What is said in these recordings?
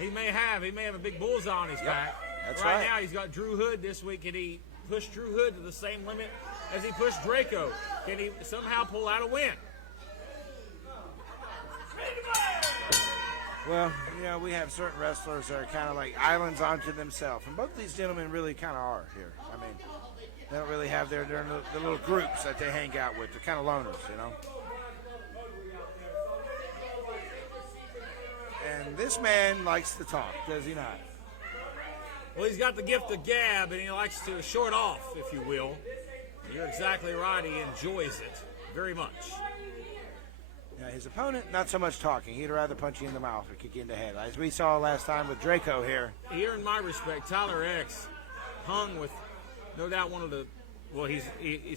He may have a big bullseye on his back. That's right right. now he's got Drew Hood this week. Can he push Drew Hood to the same limit as he pushed Draco? Can he somehow pull out a win? Well, we have certain wrestlers that are kind of like islands unto themselves, and both these gentlemen really kind of are here. I mean, they don't really have the little groups that they hang out with. They're kind of loners, And this man likes to talk, does he not? Well, he's got the gift of gab, and he likes to show it off, if you will. You're exactly right. He enjoys it very much. Yeah, his opponent, not so much talking. He'd rather punch you in the mouth or kick you in the head, as we saw last time with Draco here. Here, in my respect, Tyler X hung with, no doubt, one of the, well, he's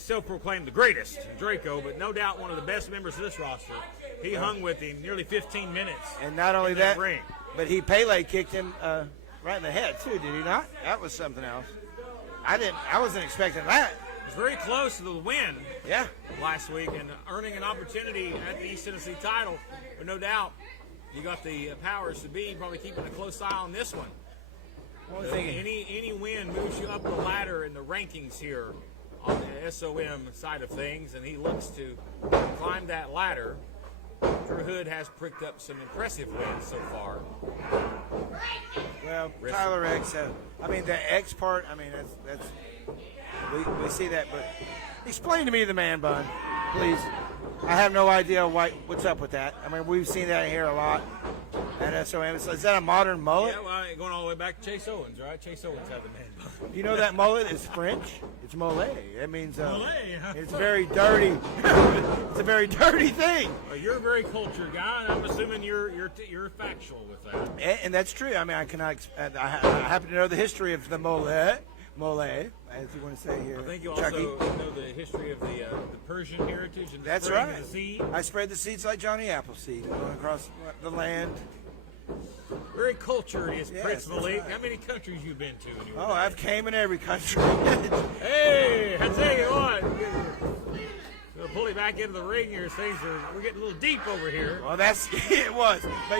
self-proclaimed the greatest, Draco, but no doubt one of the best members of this roster. He hung with him nearly 15 minutes. And not only that, ring. but he Pele kicked him right in the head too, did he not? That was something else. I wasn't expecting that. It was very close to the win. Yeah. Last week, and earning an opportunity at the East Tennessee title, but no doubt you got the powers to be probably keeping a close eye on this one. Any win moves you up the ladder in the rankings here on the SOM side of things, and he looks to climb that ladder. Drew Hood has pricked up some impressive wins so far. Well, Tyler X, the X part, that's we see that, but explain to me the man bun, please. I have no idea what's up with that. We've seen that here a lot at SOM. Is that a modern mullet? Yeah, well, going all the way back to Chase Owens, right? Chase Owens had the man bun. You know that mullet is French? It's mollet. That means Mollet, huh? it's very dirty. It's a very dirty thing. Well, you're a very cultured guy, and I'm assuming you're factual with that. And that's true. I cannot. I happen to know the history of the mollet, as you want to say here. I think you Chucky. also know the history of the Persian heritage and the That's spreading right. of the seed. I spread the seeds like Johnny Appleseed, going across the land. Very cultured is Yes, Prince Malik. right. How many countries you been to? In your Oh, I've came in every country. Hey, I tell you what, we'll pull you back into the ring here. We're getting a little deep over here. Well, it was. But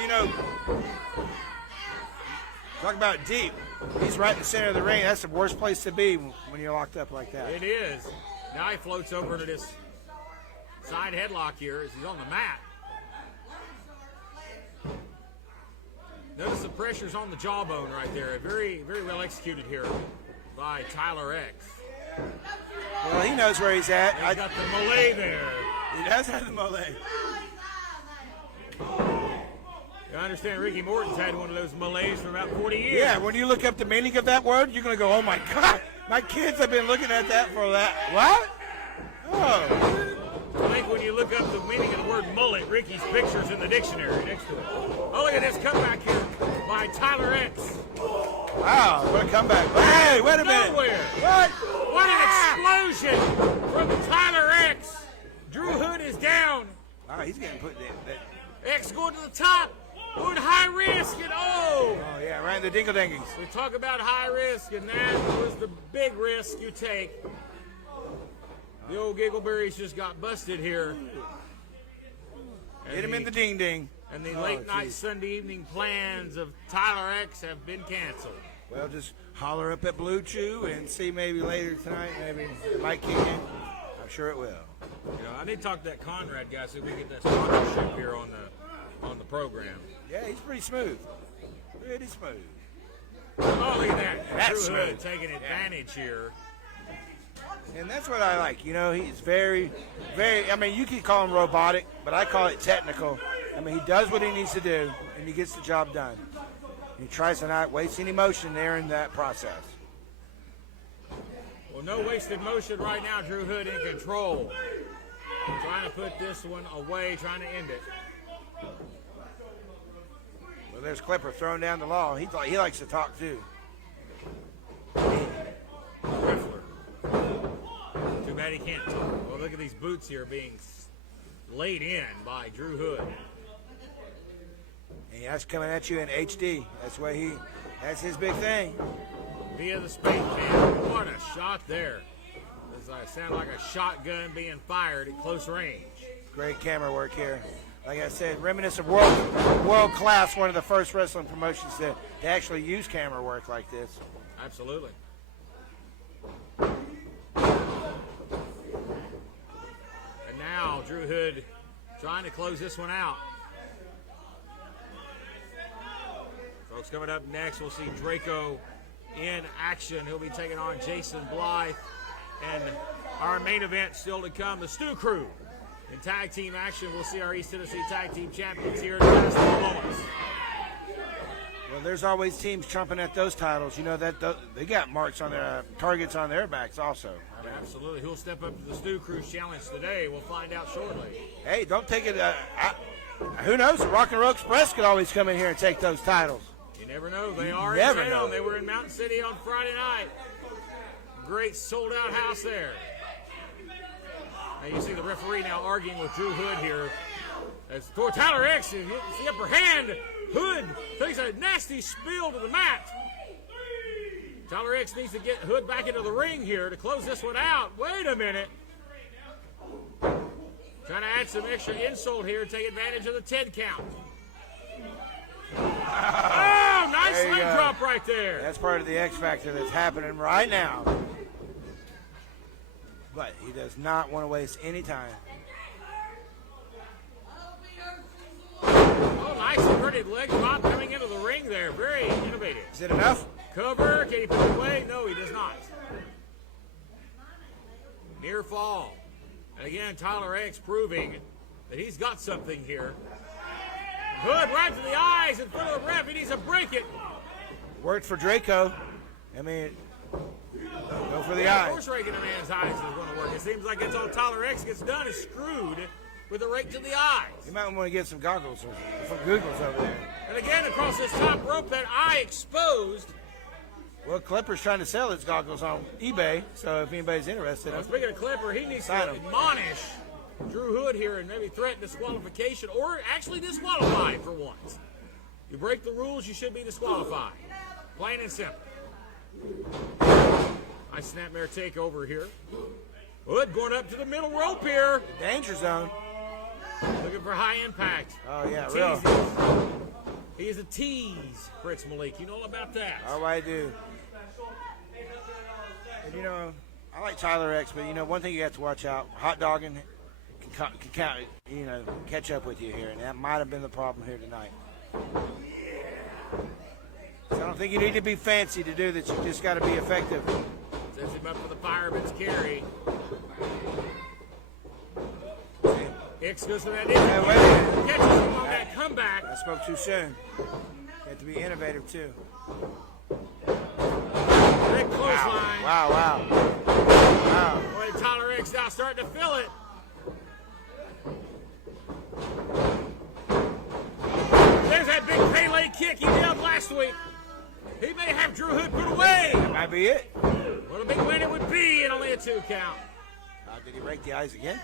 talk about deep. He's right in the center of the ring. That's the worst place to be when you're locked up like that. It is. Now he floats over to this side headlock here as he's on the mat. Notice the pressure's on the jawbone right there. Very, very well executed here by Tyler X. Well, he knows where he's at. He's got the melee there. He does have the melee. I understand Ricky Morton's had one of those melees for about 40 years. Yeah, when you look up the meaning of that word, you're going to go, oh, my God. My kids have been looking at that for that. What? Oh. I think when you look up the meaning of the word mullet, Ricky's picture's in the dictionary next to it. Oh, look at this comeback here by Tyler X. Wow, what a comeback. Hey, wait a minute. Nowhere. What an explosion from Tyler X. Drew Hood is down. Wow, he's getting put there. X going to the top. Going high risk, and Oh, yeah, right in the dingle-dingies. we talk about high risk, and that was the big risk you take. The old Giggleberries just got busted here. Hit him in the ding-ding. And the late night Sunday evening plans of Tyler X have been canceled. Well, just holler up at Blue Chew and see maybe later tonight, maybe it might kick in. I'm sure it will. I need to talk to that Conrad guy so we can get that sponsorship here on the program. Yeah, he's pretty smooth. Pretty smooth. Oh, look at that. That's Drew Hood smooth. taking advantage here. And that's what I like. He's very, very, you could call him robotic, but I call it technical. He does what he needs to do, and he gets the job done. He tries to not waste any motion there in that process. Well, no wasted motion right now. Drew Hood in control. Trying to put this one away, trying to end it. Well, there's Clipper throwing down the law. He likes to talk, too. Riffler. Too bad he can't talk. Well, look at these boots here being laid in by Drew Hood. And that's coming at you in HD. That's his big thing. Via the space cam. What a shot there. This sound like a shotgun being fired at close range. Great camera work here. like I said, reminiscent of world class, one of the first wrestling promotions to actually use camera work like this. Absolutely. And now Drew Hood trying to close this one out. Folks, coming up next, we'll see Draco in action. He'll be taking on Jason Blythe. And our main event still to come, the Stu Crew. In tag team action, we'll see our East Tennessee Tag Team Champions here in the last few moments. Well, there's always teams trumping at those titles. You know that they got marks on their targets on their backs also. I mean, absolutely. Who'll step up to the Stu Crew's challenge today? We'll find out shortly. Hey, don't take it. Who knows? The Rock and Roll Express could always come in here and take those titles. You never know. They are never in town. know. They were in Mountain City on Friday night. Great sold-out house there. Now you see the referee now arguing with Drew Hood here. As for Tyler X, he gets the upper hand. Hood takes a nasty spill to the mat. Tyler X needs to get Hood back into the ring here to close this one out. Wait a minute. Trying to add some extra insult here, take advantage of the 10 count. Oh, nice leg drop right there. That's part of the X Factor that's happening right now. But he does not want to waste any time. Oh, nice inverted leg drop coming into the ring there. Very innovative. Is it enough? Cover. Can he put it away? No, he does not. Near fall. And again, Tyler X proving that he's got something here. Hood right to the eyes in front of the ref. He needs to break it. Worked for Draco. I mean, go for the eye. Of course, raking a man's eyes is going to work. It seems like it's all Tyler X gets done is screwed with a rake to the eyes. You might want to get some goggles or some googles over there. And again, across this top rope, that eye exposed. Well, Clipper's trying to sell his goggles on eBay, so if anybody's interested. Well, speaking of Clipper, he needs to admonish Drew Hood here and maybe threaten disqualification or actually disqualify for once. You break the rules, you should be disqualified. Plain and simple. Nice snapmare takeover here. Hood going up to the middle rope here. Danger zone. Looking for high impact. Oh, yeah, Teases. real. He is a tease, Fritz Malik. You know all about that. Oh, I do. And, you know, I like Tyler X, but, you know, one thing you have to watch out, hot dogging can catch up with you here, and that might have been the problem here tonight. So I don't think you need to be fancy to do this. You just got to be effective. Sets him up for the fireman's carry. X goes to that in. Hey, wait a minute. Catches him on that comeback. I spoke too soon. You have to be innovative, too. Big clothesline. Wow. Boy, Tyler X now starting to feel it. There's that big Pele kick he did last week. He may have Drew Hood put away. That might be it. What a big win it would be, and only a 2 count. Did he rake the eyes again?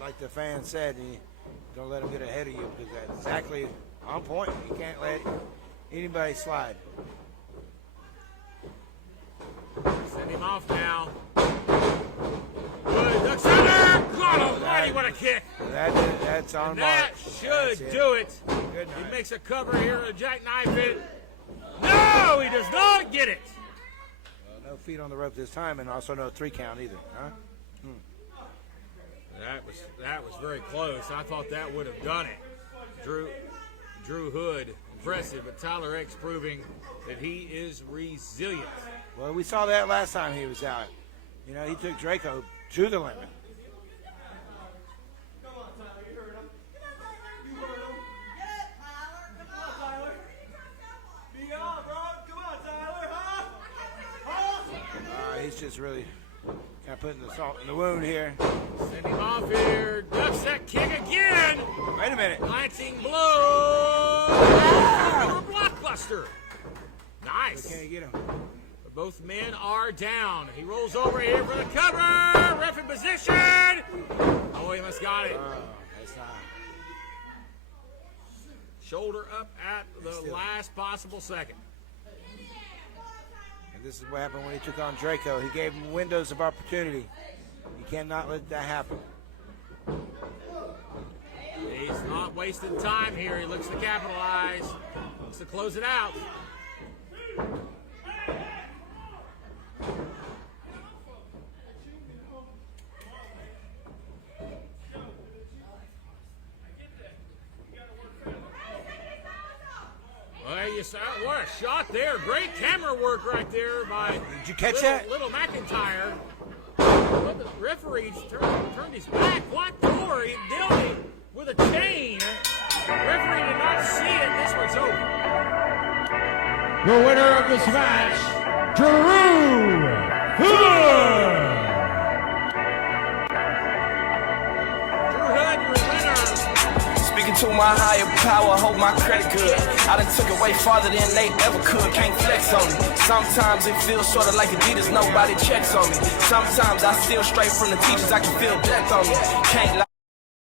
Like the fan said, don't let him get ahead of you, because that's exactly on point. You can't let anybody slide. Send him off now. Good, ducks under. God almighty, what a kick. That's on and mark. That should do it. Good night. He makes a cover here, a jackknife it. No, he does not get it. No feet on the rope this time, and also no 3 count either, huh? That was very close. I thought that would have done it. Drew Hood, impressive, but Tyler X proving that he is resilient. Well, we saw that last time he was out. You know, he took Draco to the limit. He's just really kind of putting the salt in the wound here. Send him off here. Ducks that kick again. Wait a minute. Glancing blow. Ah! Blockbuster. Nice. But can he get him? But both men are down. He rolls over here for the cover. Ref in position. Oh, he almost got it. That's not. Shoulder up at the last possible second. And this is what happened when he took on Draco. He gave him windows of opportunity. He cannot let that happen. He's not wasting time here. He looks to capitalize. Looks to close it out. Well, you saw what a shot there. Great camera work right there by Did you catch that? Little McIntyre. But the referee turned his back. What door? He dealt him with a chain. Referee did not see it. This one's over. The winner of this match, Drew Hood. Drew Hood, your winner. Speaking to my higher power, hope my credit good. I done took it way farther than they ever could. Can't flex on me. Sometimes it feels sort of like Adidas, nobody checks on me. Sometimes I steal straight from the teachers, I can feel death on me. Can't lie.